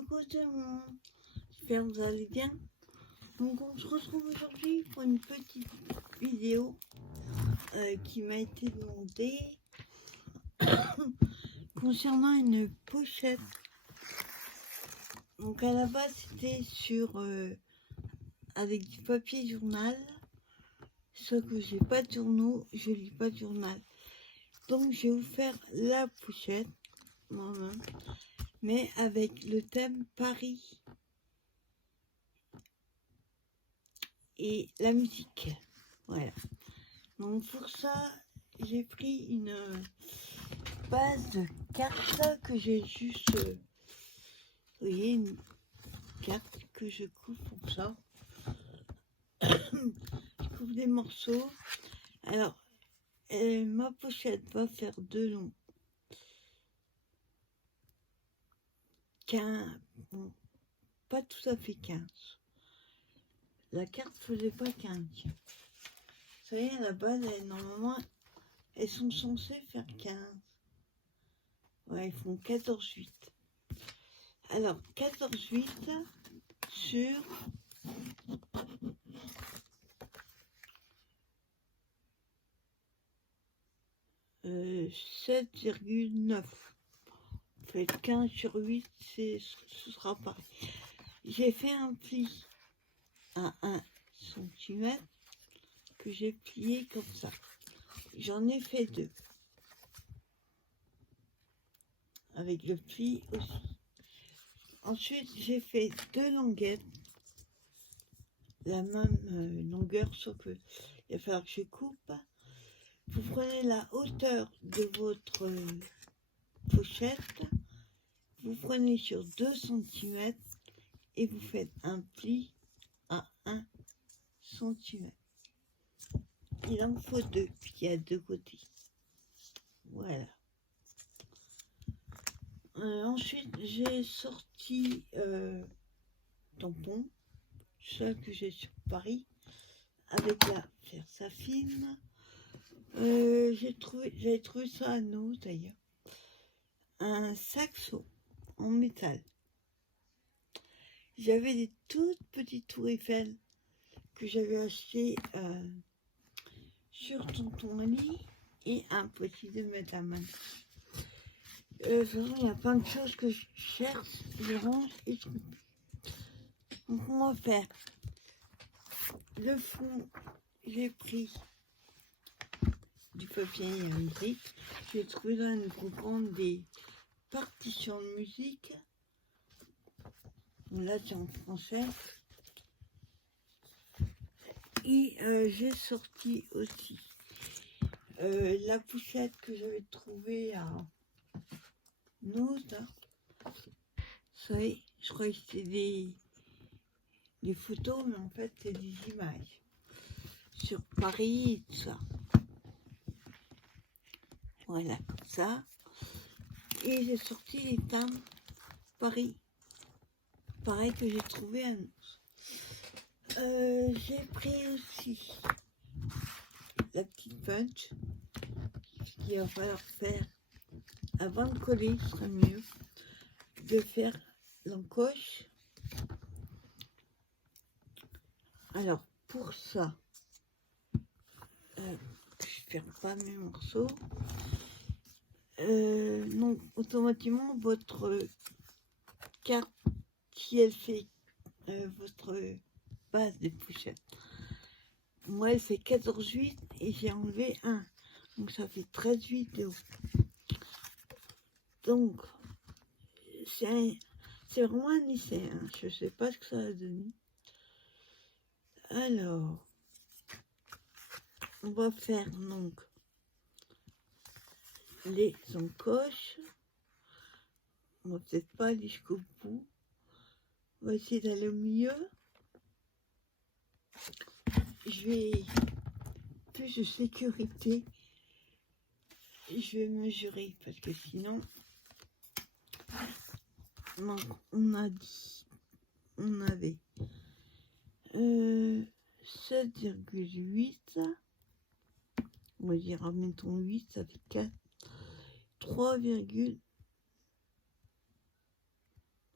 Coucou tout le monde, j'espère que vous allez bien. Donc on se retrouve aujourd'hui pour une petite vidéo qui m'a été demandée concernant une pochette. Donc à la base c'était sur avec du papier journal, sauf que j'ai pas de journaux, je lis pas de journal. Donc je vais vous faire la pochette moi-même, mais avec le thème Paris et la musique. Voilà. Donc pour ça, j'ai pris une base de cartes que j'ai juste, vous voyez, une carte que je coupe comme ça. Je coupe des morceaux. Alors, ma pochette va faire 2 longs. 15, bon, pas tout à fait 15. La carte faisait pas 15. Vous savez, à la base, normalement, elles sont censées faire 15. Ouais, ils font 14,8. Alors, 14,8 sur 7,9. Faites 15 sur 8, ce sera pareil. J'ai fait un pli à 1 cm que j'ai plié comme ça. J'en ai fait 2. Avec le pli aussi. Ensuite, j'ai fait 2 languettes. La même longueur, sauf que il va falloir que je coupe. Vous prenez la hauteur de votre pochette. Vous prenez sur 2 cm et vous faites un pli à 1 cm. Il en faut 2, puisqu'il y a 2 côtés. Voilà. Ensuite, j'ai sorti tampon, celle que j'ai sur Paris, avec la Versafine. J'avais trouvé ça à nous d'ailleurs. Un saxo en métal. J'avais des toutes petites tours Eiffel que j'avais acheté sur Tonton Ali et impossible de mettre à main. Il y a plein de choses que je cherche, je range et je... Donc on va faire le fond. J'ai pris du papier numérique. J'ai trouvé dans une grande des partitions de musique. Là c'est en français. Et j'ai sorti aussi la pochette que j'avais trouvée à Nose. Vous savez, je croyais que c'était des photos, mais en fait c'est des images sur Paris et tout ça. Voilà, comme ça. Et j'ai sorti les timbres Paris, pareil que j'ai trouvé à Nose. J'ai pris aussi la petite punch qu'il va falloir faire avant de coller, ce serait mieux de faire l'encoche. Alors pour ça, je ne ferme pas mes morceaux. Donc automatiquement votre carte, si elle fait votre base de pochette, moi elle fait 14,8 et j'ai enlevé 1, donc ça fait 13,8 de haut. Donc c'est vraiment un essai, hein. Je sais pas ce que ça va donner. Alors on va faire donc les encoches. On va peut-être pas aller jusqu'au bout. On va essayer d'aller au milieu. Je vais, plus de sécurité, je vais mesurer parce que sinon, on avait 7,8. On va dire, admettons 8, ça fait 4. 3,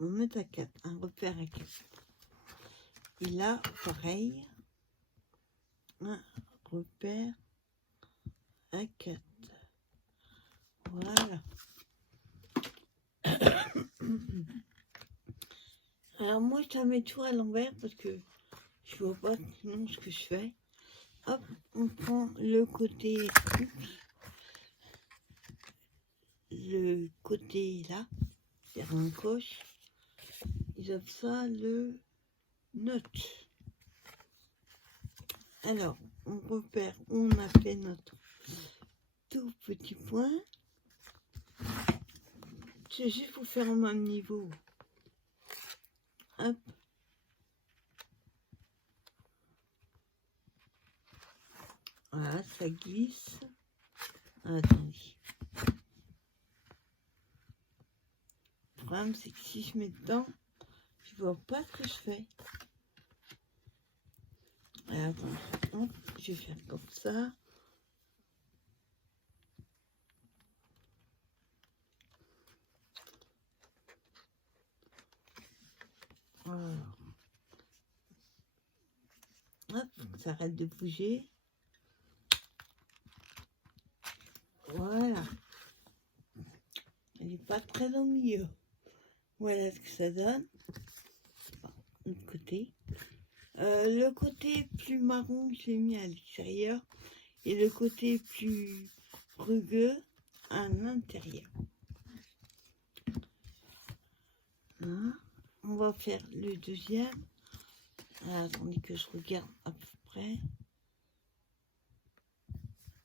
on met à 4, un repère à 4. Et là, pareil, un repère à 4. Voilà. Alors moi, je la mets toujours à l'envers parce que je vois pas sinon ce que je fais. Hop, on prend le côté là, c'est-à-dire en gauche. Ils offrent ça le note. Alors, on repère où on a fait notre tout petit point. C'est juste pour faire au même niveau. Hop. Voilà, ça glisse. Attendez. Le problème, c'est que si je mets dedans, je vois pas ce que je fais. Alors, attendez. Hop, je vais faire comme ça. Voilà. Hop, ça arrête de bouger. Voilà. Elle n'est pas très dans le milieu. Voilà ce que ça donne. L'autre côté. Le côté plus marron, j'ai mis à l'extérieur. Et le côté plus rugueux, à l'intérieur. Hein, on va faire le deuxième. Alors, attendez que je regarde à peu près.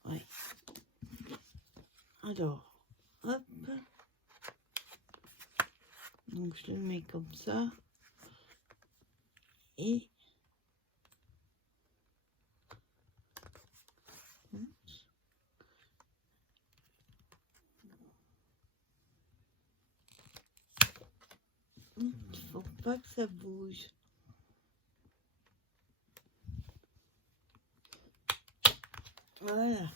Ouais. Alors, hop. Donc, je le mets comme ça. Et... il faut pas que ça bouge. Voilà.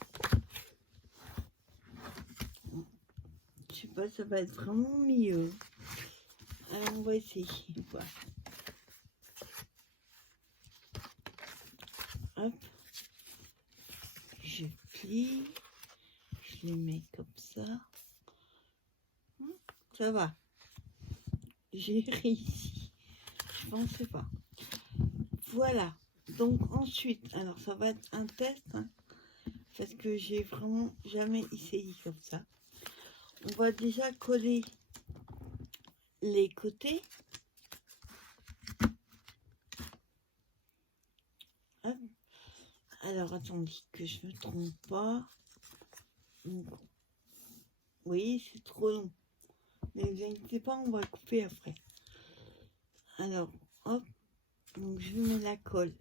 Je sais pas, ça va être vraiment mieux. Alors, on va essayer. Voilà. Hop. Je plie. Je les mets comme ça. Ça va. J'ai réussi. Je pensais pas. Voilà. Donc ensuite, alors ça va être un test, hein, parce que j'ai vraiment jamais essayé comme ça. On va déjà coller les côtés. Hop. Alors attendez que je me trompe pas. Donc, oui, c'est trop long. Ne vous inquiétez pas, on va couper après. Alors, hop. Donc je mets la colle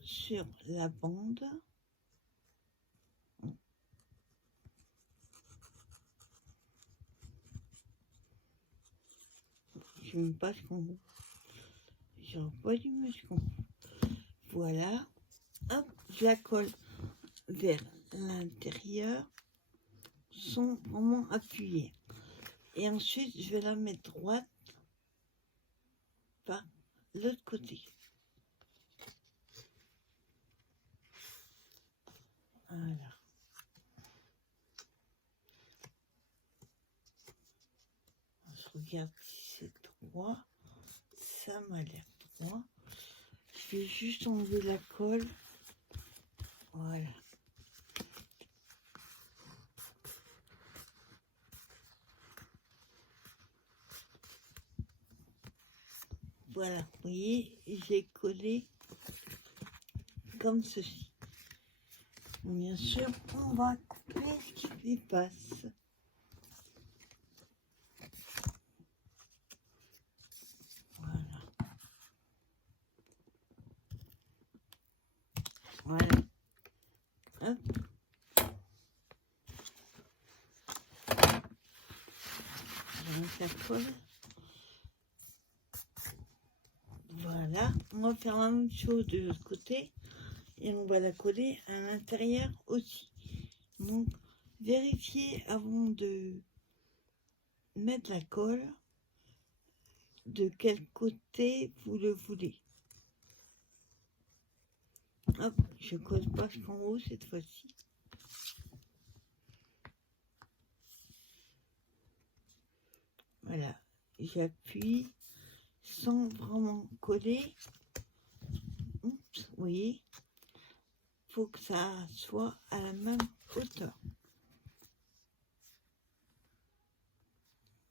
sur la bande. Je ne sais pas ce qu'on... J'aurais pas dû me ce qu'on... Voilà. Hop, je la colle vers l'intérieur sans vraiment appuyer. Et ensuite, je vais la mettre droite par l'autre côté. Voilà. Je regarde si c'est droit. Ça m'a l'air droit. Je vais juste enlever la colle. Voilà. Voilà, vous voyez, j'ai collé comme ceci. Bien sûr, on va couper ce qui dépasse. Voilà. Voilà. Hop. Je vais faire coller. Voilà, on va faire la même chose de l'autre côté et on va la coller à l'intérieur aussi. Donc, vérifiez avant de mettre la colle de quel côté vous le voulez. Hop, je colle pas jusqu'en haut cette fois-ci. Voilà, j'appuie sans vraiment coller. Oups, vous voyez, faut que ça soit à la même hauteur.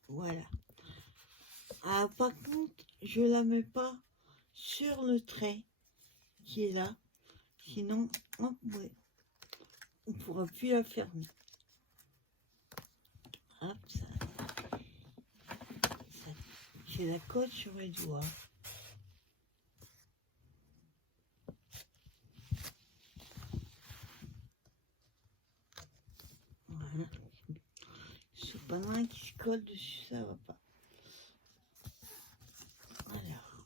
Voilà. Ah, par contre, je la mets pas sur le trait qui est là, sinon hop, ouais, on pourra plus la fermer. Hop, j'ai la colle sur les doigts. Voilà. Sous-pendant qui se colle dessus, ça va pas. Alors.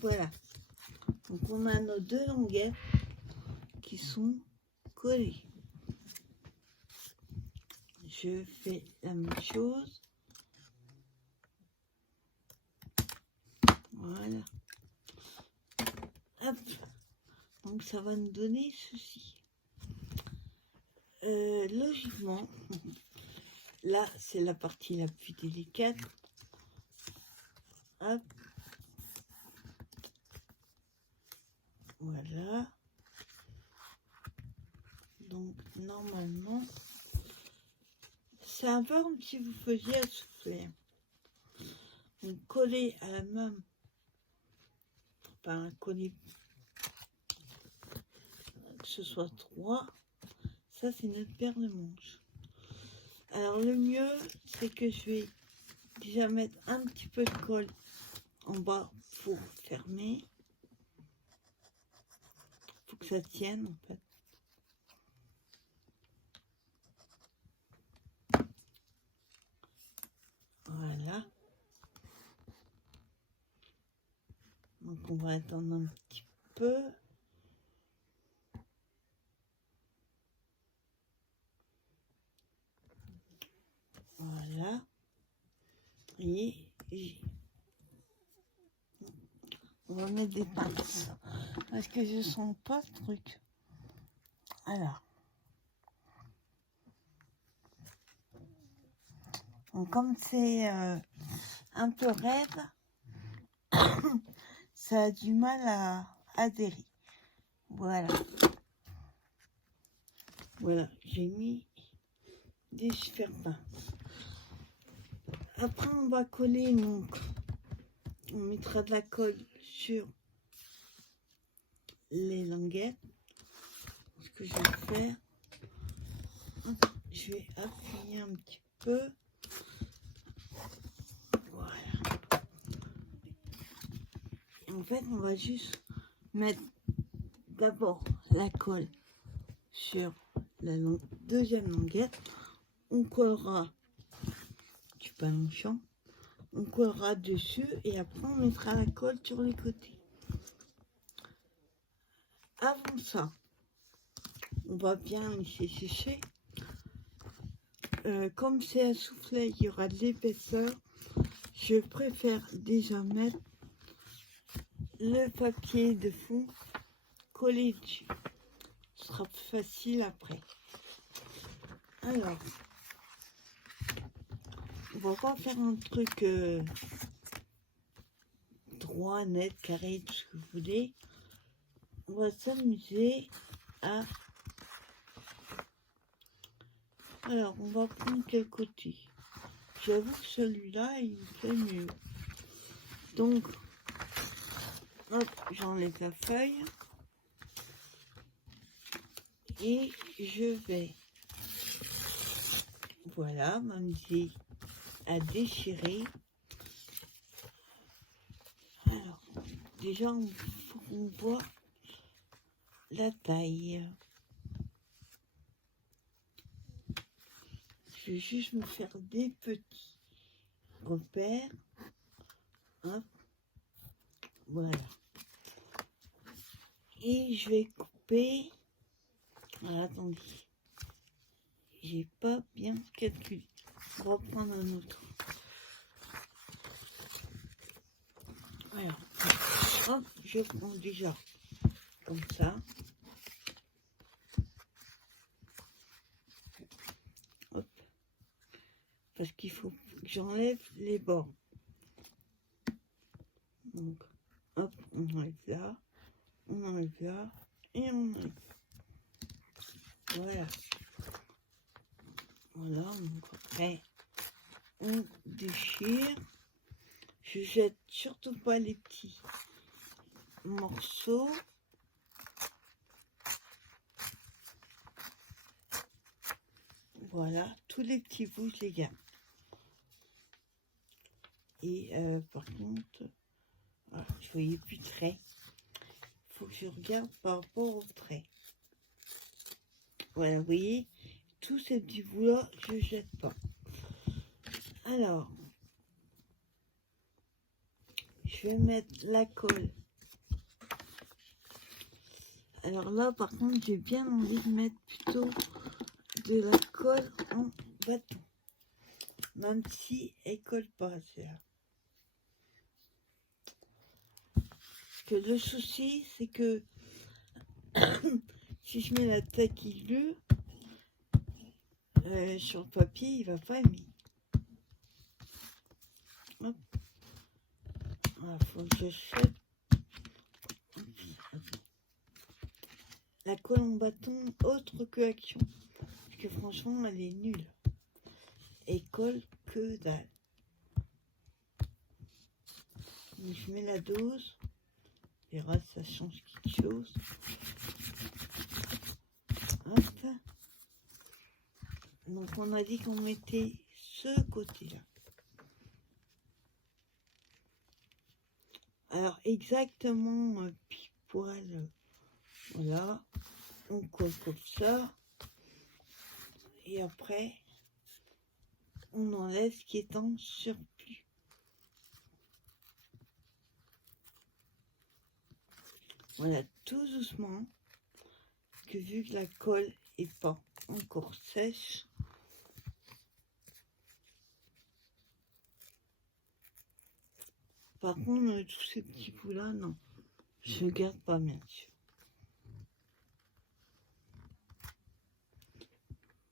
Voilà. Donc on a nos deux languettes qui sont collées. Je fais la même chose. Voilà. Hop. Donc ça va nous donner ceci. Logiquement, là c'est la partie la plus délicate. Hop. Voilà. Donc normalement, c'est un peu comme si vous faisiez à souffler. Donc coller à la même, enfin coller, que ce soit 3, ça c'est notre paire de manches. Alors le mieux, c'est que je vais déjà mettre un petit peu de colle en bas pour fermer. Faut que ça tienne en fait. Voilà. Donc on va attendre un petit peu. Voilà. Et on va mettre des pinces parce que je sens pas le truc. Alors. Donc comme c'est un peu raide, ça a du mal à adhérer. Voilà. Voilà, j'ai mis des super pinces. Après, on va coller, donc on mettra de la colle sur les languettes. Ce que je vais faire, je vais appuyer un petit peu. Voilà. Et en fait, on va juste mettre d'abord la colle sur la deuxième languette. On collera du panneau champ. On collera dessus et après on mettra la colle sur les côtés. Avant ça, on va bien laisser sécher. Comme c'est un soufflet, il y aura de l'épaisseur. Je préfère déjà mettre le papier de fond collé dessus. Ce sera plus facile après. Alors, on va pas faire un truc droit, net, carré, tout ce que vous voulez. On va s'amuser à... Alors, on va prendre quel côté? J'avoue que celui-là, il me fait mieux. Donc, hop, j'enlève la feuille. Et je vais, voilà, m'amuser à déchirer. Alors, déjà, on voit la taille. Je vais juste me faire des petits repères. Hop. Voilà. Et je vais couper. Voilà, attendez. j'ai pas bien calculé. On va prendre un autre. Voilà. Hop, je prends déjà comme ça. Hop. Parce qu'il faut que j'enlève les bords. Donc, hop, on enlève là, on enlève là, et on enlève. Voilà. Voilà, donc après, on déchire. Je jette surtout pas les petits morceaux. Voilà, tous les petits bouts, je les garde. Et par contre, voilà, je voyais plus de traits. Il faut que je regarde par rapport aux traits. Voilà, vous voyez, tous ces petits bouts-là, je jette pas. Alors, je vais mettre la colle. Alors là, par contre, j'ai bien envie de mettre plutôt de la colle en bâton. Même si elle colle pas, celle-là. Que le souci, c'est que si je mets la taquille sur le papier, il va pas aimer. Hop. Voilà, faut que j'achète la colle en bâton autre que Action. Parce que franchement, elle est nulle. Elle colle que dalle. Donc, je mets la dose. On verra si ça change quelque chose. Hop. Donc on a dit qu'on mettait ce côté-là. Alors exactement pile poil, voilà, on colle comme ça. Et après, on enlève ce qui est en surplus. Voilà, tout doucement, que vu que la colle est pas encore sèche, par contre, tous ces petits bouts-là, non, je ne garde pas, bien sûr.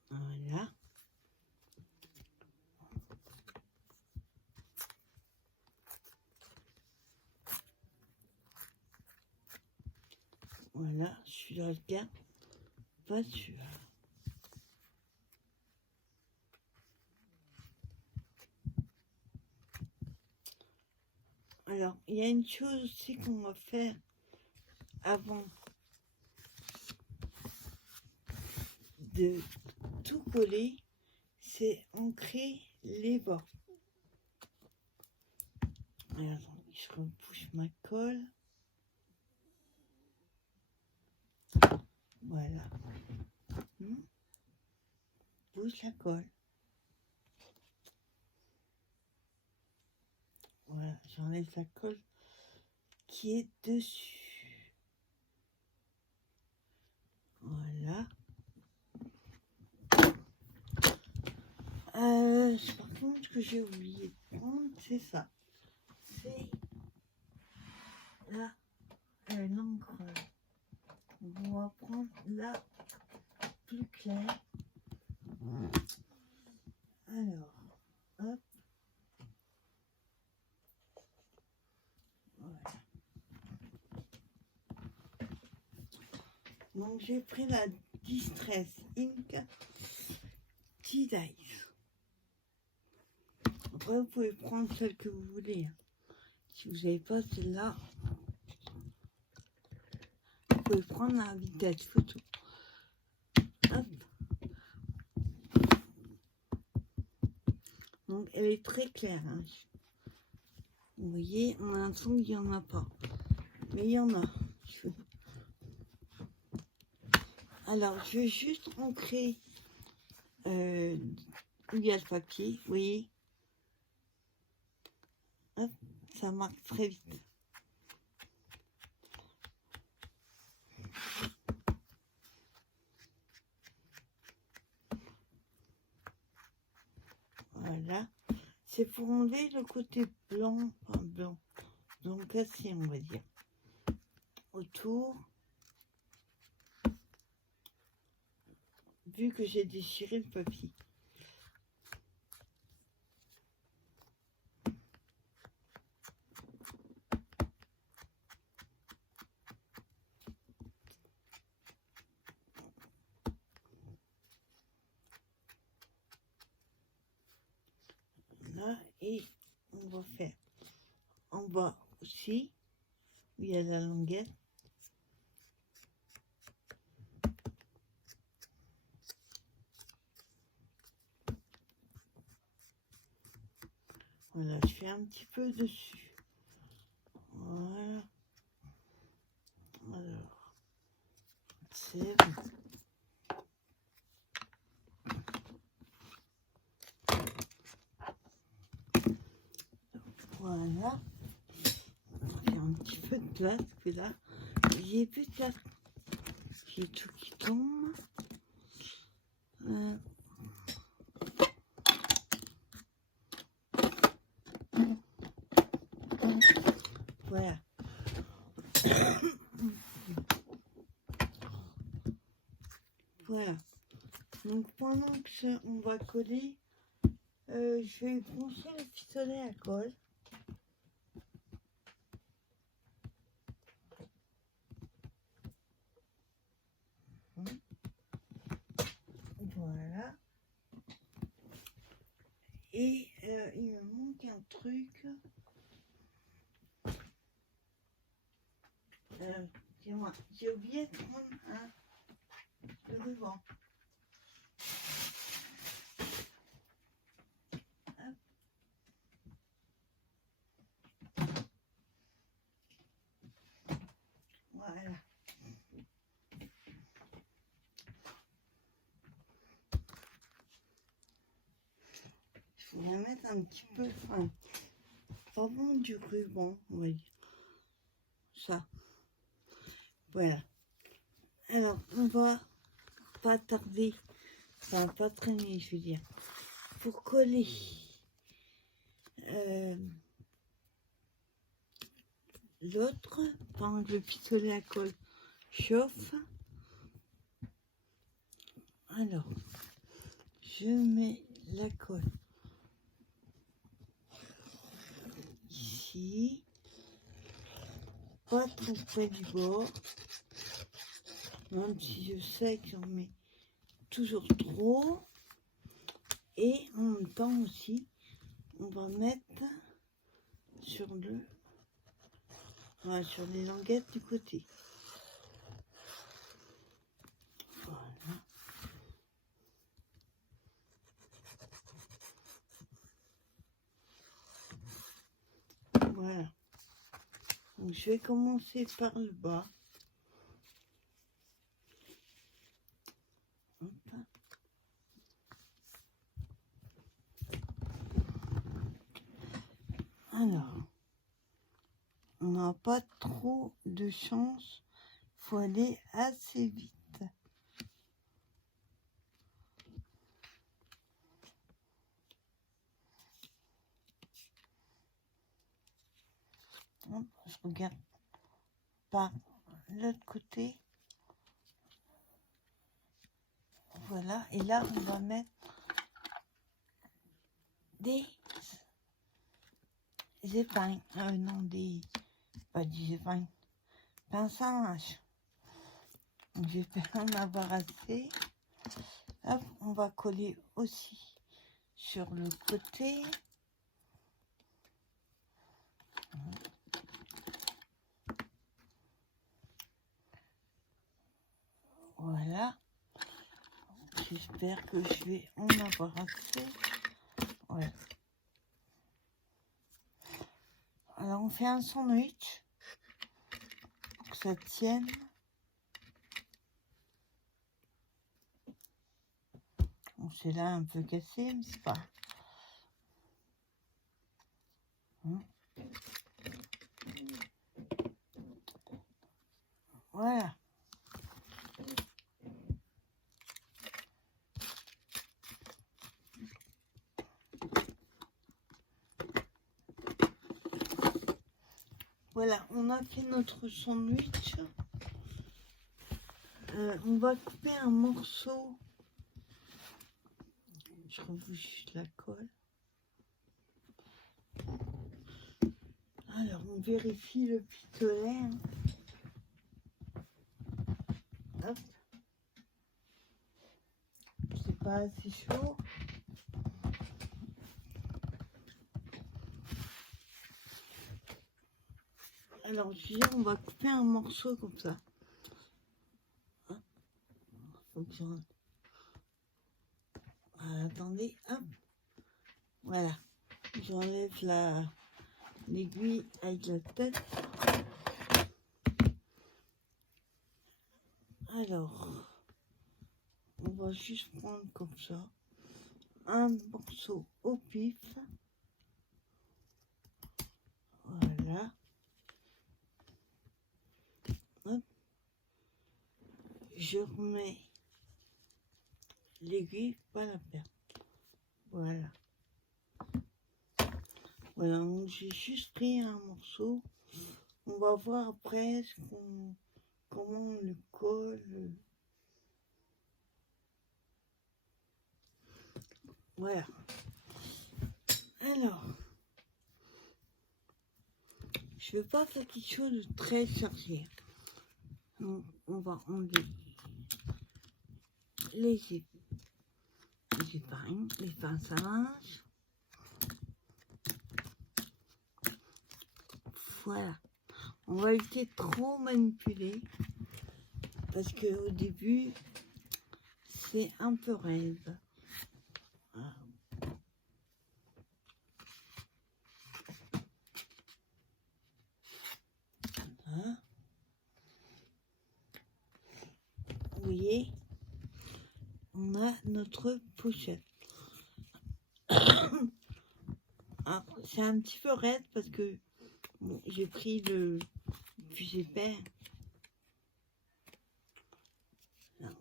Voilà. Voilà, celui-là, je garde pas celui-là. Alors, il y a une chose aussi qu'on va faire avant de tout coller, c'est ancrer les bords. Alors, je repousse ma colle. Voilà. Pousse la colle. Voilà, j'enlève la colle qui est dessus. Voilà. Par contre, ce que j'ai oublié de prendre, c'est ça. C'est l'encre. On va prendre la plus claire. Alors, hop. Voilà. Donc, j'ai pris la Distress Ink T-Dice. Après, vous pouvez prendre celle que vous voulez. Si vous n'avez pas celle-là, vous pouvez prendre la vitesse photo. Hop. Donc, elle est très claire. Hein. Vous voyez, on a l'impression qu'il n'y en a pas. Mais il y en a. Alors, je vais juste ancrer où il y a le papier. Vous voyez, hop, ça marque très vite. Voilà. C'est pour enlever le côté blanc, enfin blanc cassé, on va dire. Autour. Vu que j'ai déchiré le papier. Là, et on va faire en bas aussi, où il y a la languette. Voilà, je fais un petit peu dessus. Voilà. Alors, c'est bon. Voilà. Il y a un petit peu de place, que là, j'ai plus de place. J'ai tout qui tombe. Voilà. Voilà. Donc pendant que on va coller, je vais poncer le pistolet à colle. Voilà. Et il me manque un truc. Dis-moi, j'ai oublié de prendre le ruban. Hop. Voilà. Je voulais mettre un petit peu, enfin, vraiment du ruban, on va dire. Ça. Voilà. Alors, on va pas tarder, enfin, pas traîner, je veux dire, pour coller l'autre, pendant que le pistolet à colle chauffe. Alors, je mets la colle ici, pas trop près du bord, même si je sais que j'en mets toujours trop. Et en même temps aussi, on va mettre sur sur les languettes du côté. Voilà. Voilà. Donc je vais commencer par le bas. Hop. Alors, on n'a pas trop de chance, faut aller assez vite. Hop, je regarde par l'autre côté. Voilà, et là on va mettre des épingles. Non, pas des épingles, pince à linge. J'espère en avoir assez. Hop, on va coller aussi sur le côté. Voilà. J'espère que je vais en avoir assez. Voilà. Alors on fait un sandwich pour que ça tienne. Bon, c'est là un peu cassé, mais c'est pas. Voilà. Voilà, on a fait notre sandwich. On va couper un morceau. Je revois juste la colle. Alors, on vérifie le pistolet. Hein. Hop. C'est pas assez chaud. Alors, je disais, on va couper un morceau comme ça. Hop. Faut que j'en... Voilà, attendez, hop. Voilà. J'enlève l'aiguille avec la tête. Alors, on va juste prendre comme ça un morceau au pif. Voilà. Hop. Je remets l'aiguille, pas la perdre. Voilà. Voilà, donc j'ai juste pris un morceau. On va voir après comment on le colle. Voilà. Alors, je ne veux pas faire quelque chose de très chargé. Donc, on va enlever les épargnes, les pinces à linge. Voilà. On va éviter de trop manipuler parce qu'au début, c'est un peu raide. Voilà. Voilà. Vous voyez, on a notre pochette. C'est un petit peu raide parce que bon, j'ai pris le fusil père.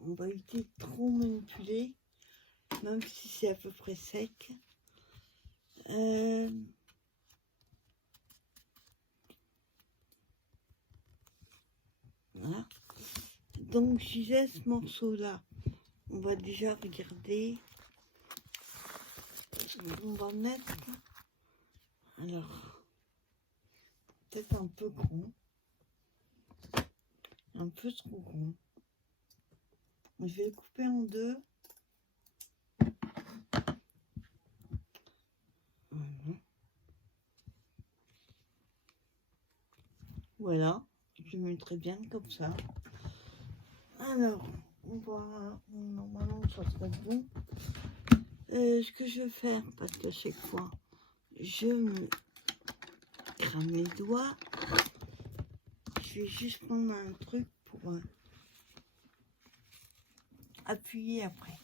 On va éviter de trop manipuler, même si c'est à peu près sec. Voilà. Donc, je disais, ce morceau-là, on va déjà regarder. On va mettre, alors, peut-être un peu grand, un peu trop grand. Je vais le couper en deux. Voilà, je le mettrai bien comme ça. Alors, normalement, ça serait bon. Ce que je vais faire, parce qu'à chaque fois, je me crame les doigts. Je vais juste prendre un truc pour appuyer après.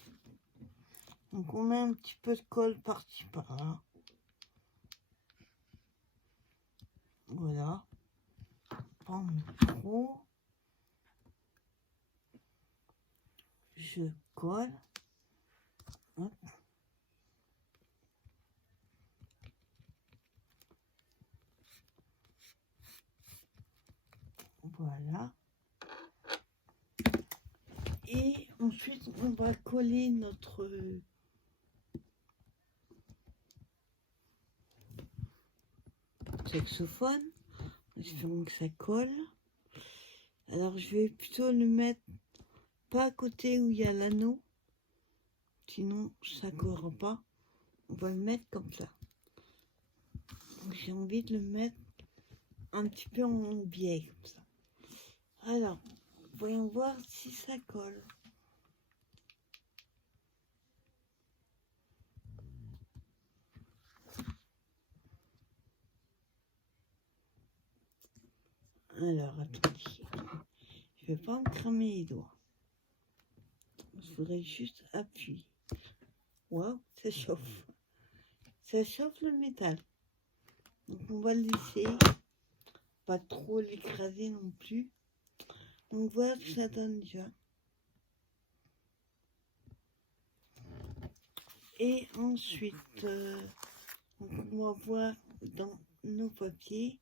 Donc, on a un petit peu de colle par-ci par-là. Voilà. Pas en trop. Je colle. Hop. Voilà. Et ensuite, on va coller notre saxophone. Espérons que ça colle. Alors, je vais plutôt le mettre pas à côté où il y a l'anneau. Sinon, ça ne collera pas. On va le mettre comme ça. J'ai envie de le mettre un petit peu en biais comme ça. Alors, voyons voir si ça colle. Alors, attendez. Je vais pas me cramer les doigts. Il faudrait juste appuyer. Waouh, ça chauffe. Ça chauffe le métal. Donc, on va le laisser. Pas trop l'écraser non plus. Donc, voilà ce que ça donne déjà. Et ensuite, on va voir dans nos papiers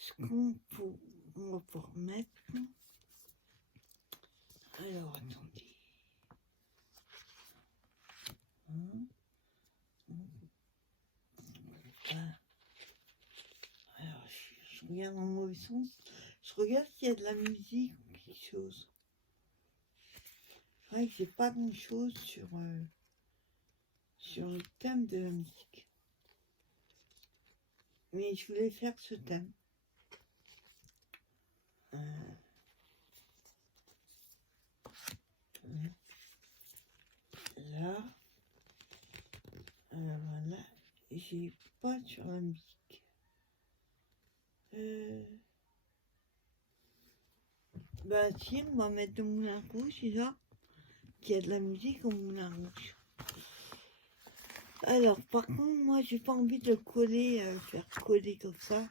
ce qu'on peut, on va pouvoir mettre. Alors, attendez. Alors, je regarde dans le mauvais sens. Je regarde s'il y a de la musique ou quelque chose. C'est vrai que j'ai pas grand chose sur le thème de la musique. Mais je voulais faire ce thème. Là, voilà, j'ai pas sur la musique. Bah si, on va mettre de Moulin Rouge déjà, qu'il y a de la musique au Moulin Rouge. Alors, par contre, moi, j'ai pas envie de coller, faire coller comme ça.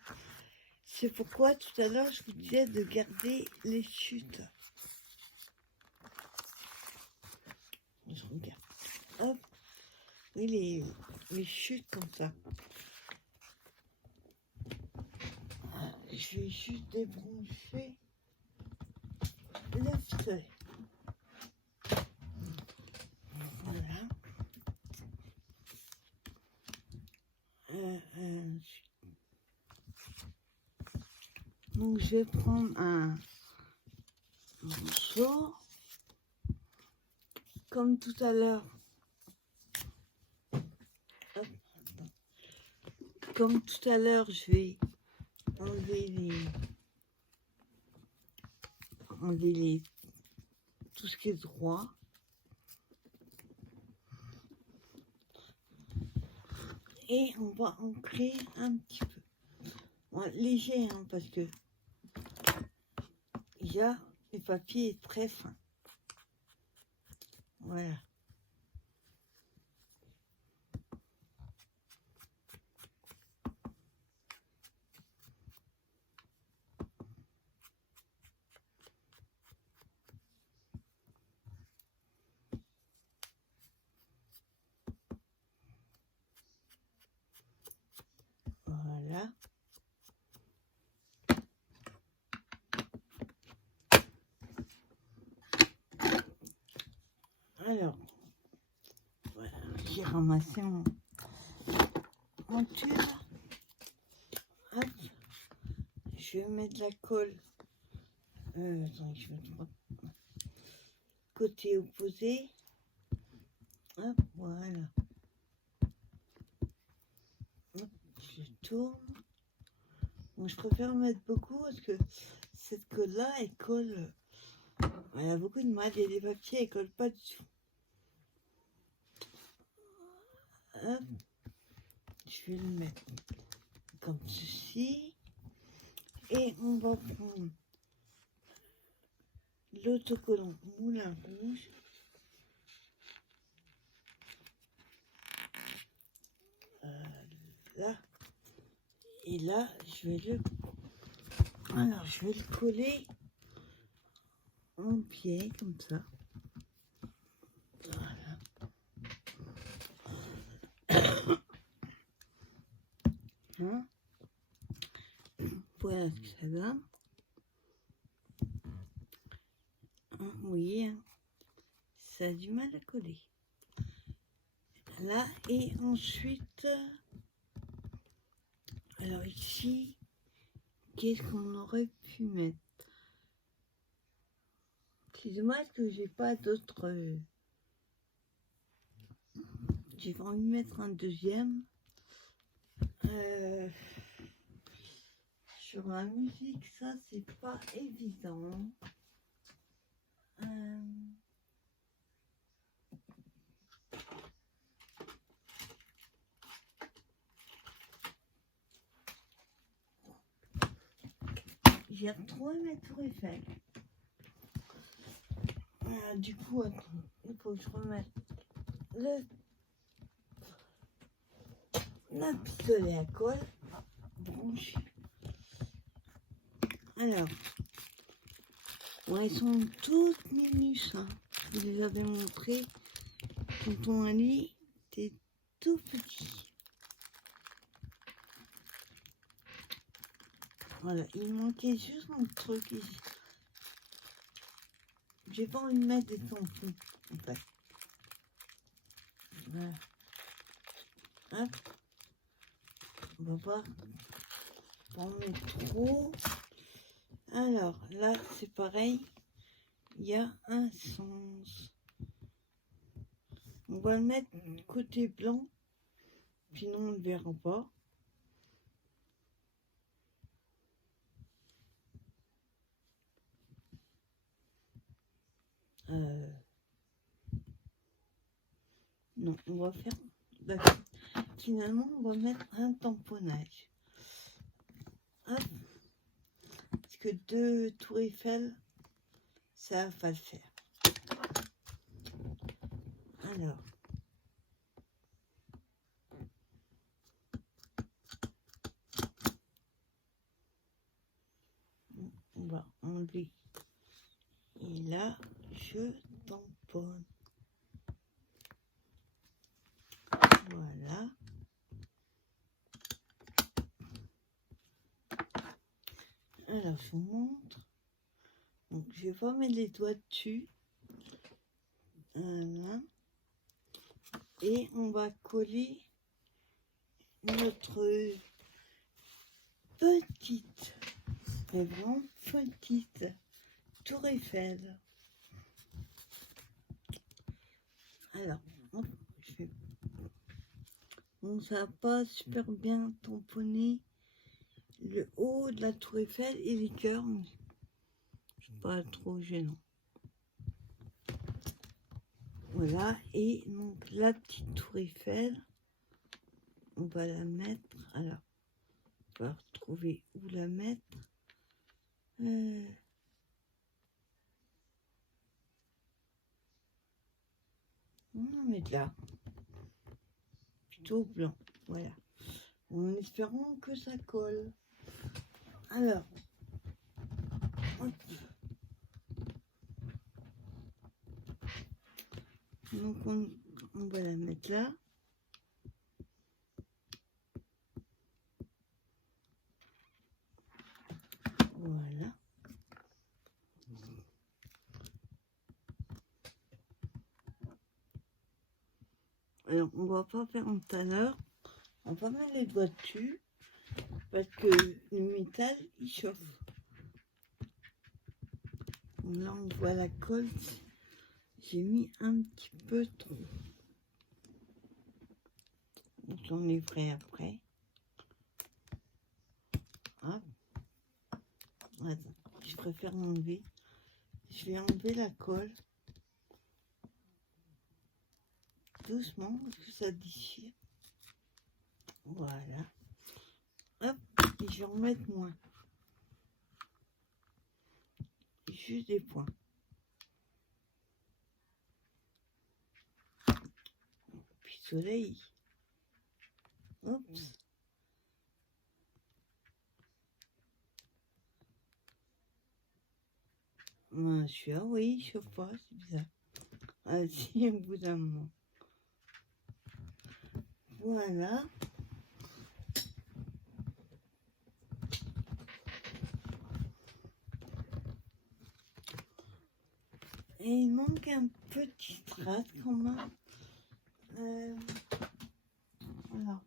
C'est pourquoi tout à l'heure, je vous disais de garder les chutes. Je regarde. Hop. Oui, les chutes comme ça. Je vais juste débrancher le pistolet. Voilà. Donc je vais prendre un morceau. Comme tout à l'heure. Comme tout à l'heure, je vais enlever tout ce qui est droit. Et on va ancrer un petit peu. Bon, léger, hein, parce que déjà, le papier est très fin. Voilà. Voilà. Alors, voilà, j'ai ramassé mon tube. Hop. Je vais mettre de la colle. Attends, je vais mettre côté opposé. Hop, voilà. Hop, je tourne. Bon, je préfère mettre beaucoup parce que cette colle-là, elle colle. Elle a beaucoup de mal. Il y a des papiers, elle colle pas du tout. Hop. Je vais le mettre comme ceci. Et on va prendre l'autocollant Moulin Rouge. Là. Et là, je vais le coller en pied, comme ça. Voilà. Hein? Voilà ce que ça donne. Hein, vous voyez, hein, ça a du mal à coller. Là, et ensuite, alors ici, qu'est-ce qu'on aurait pu mettre? C'est dommage que j'ai pas d'autres. J'ai envie de mettre un deuxième. Sur la musique, ça c'est pas évident. J'ai retrouvé ma tour Eiffel. Du coup, attends, il faut que je remette le pistolet à colle branché. Alors, ouais, elles sont toutes minus. Hein. Je vous les avais montrées. Quand on a lit, c'est tout petit. Voilà, il manquait juste un truc ici. J'ai pas envie de mettre des tampons, en fait. Voilà. Hop. On va voir. Pas en mettre trop. Alors, là, c'est pareil. Il y a un sens. On va le mettre côté blanc. Sinon, on ne le verra pas. Non, on va faire... D'accord. Finalement, on va mettre un tamponnage. Hop. Parce que 2 tours Eiffel, ça va pas le faire. Alors. On va enlever. Et là, je tamponne. Voilà. Alors, je vous montre. Donc, je vais pas mettre les doigts dessus. Voilà. Et on va coller notre petite, mais vraiment petite tour Eiffel. Alors, je vais... Bon, ça va pas super bien tamponner le haut de la tour Eiffel et les cœurs, mais c'est pas trop gênant. Voilà, et donc la petite tour Eiffel, on va la mettre, alors, on va retrouver où la mettre. On va mettre là, plutôt blanc, voilà, en espérant que ça colle. Alors, hop. Donc on va la mettre là. Voilà. Alors on va pas faire en tout à l'heure. On va mettre les doigts dessus parce que le métal il chauffe. Là on voit la colle. J'ai mis un petit peu trop. J'enlèverai après. Hop. Attends, je préfère enlever. Je vais enlever la colle. Doucement, parce que ça déchire. Voilà. Hop, et je vais en mettre moins. Juste des points. Puis soleil. Oups. Je suis ah oui, je sais pas, c'est bizarre. Ah si, au bout d'un moment. Voilà. Et il manque un petit strass quand même. Alors,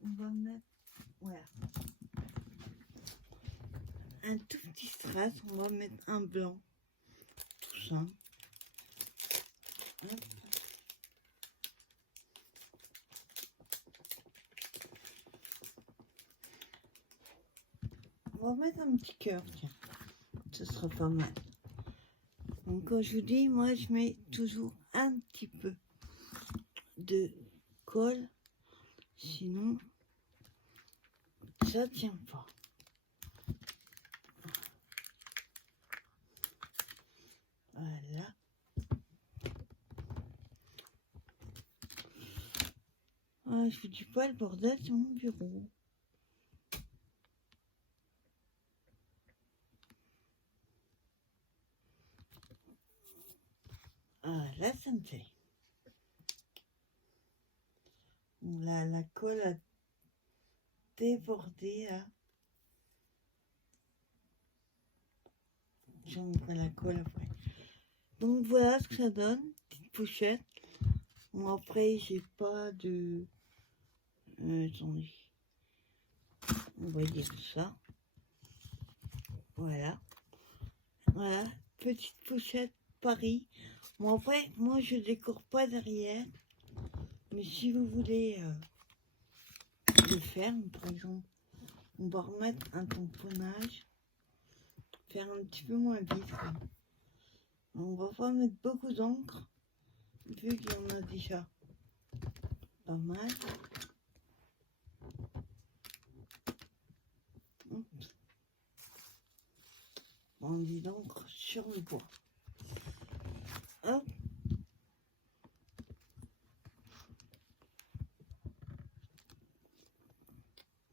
on va mettre, voilà, un tout petit strass. On va mettre un blanc, tout ça. Hop. On va mettre un petit cœur, tiens. Ce sera pas mal. Donc, quand je vous dis, moi, je mets toujours un petit peu de colle. Sinon, ça tient pas. Voilà. Ah, je vous dis pas le bordel sur mon bureau. Ah, là, ça me fait. Bon, là, la colle a débordé, là. j'enlèverai la colle après. Donc voilà ce que ça donne, petite pochette. Bon après j'ai pas de... attendez. On va dire ça. Voilà. Voilà, petite pochette Paris. Bon après, moi je décore pas derrière. Mais si vous voulez le faire, par exemple, on va remettre un tamponnage. Faire un petit peu moins vite. On va pas mettre beaucoup d'encre. Vu qu'il y en a déjà pas mal. On dit d'encre sur le bois. Hop.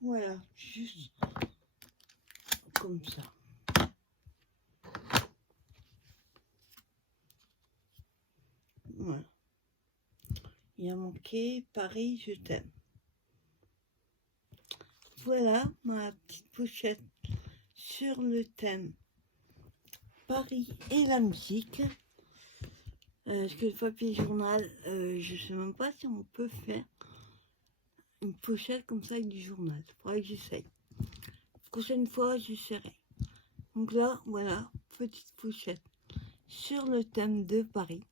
Voilà, juste comme ça. Voilà. Il y a manqué Paris, je t'aime. Voilà ma petite pochette sur le thème Paris et la musique. Parce que le papier journal, je sais même pas si on peut faire une pochette comme ça avec du journal. Faudrait que j'essaye. Prochaine fois, j'essaierai. Donc là, voilà, petite pochette sur le thème de Paris.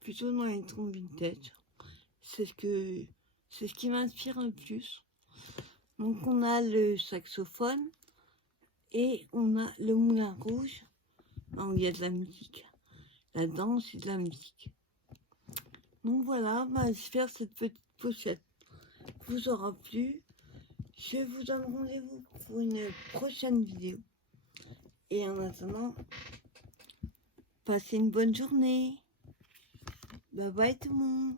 Plutôt dans les tons vintage. C'est ce qui m'inspire le plus. Donc on a le saxophone et on a le moulin rouge. Où il y a de la musique. La danse et de la musique. Donc voilà, j'espère que cette petite pochette vous aura plu. Je vous donne rendez-vous pour une prochaine vidéo. Et en attendant, passez une bonne journée. Bye bye tout le monde.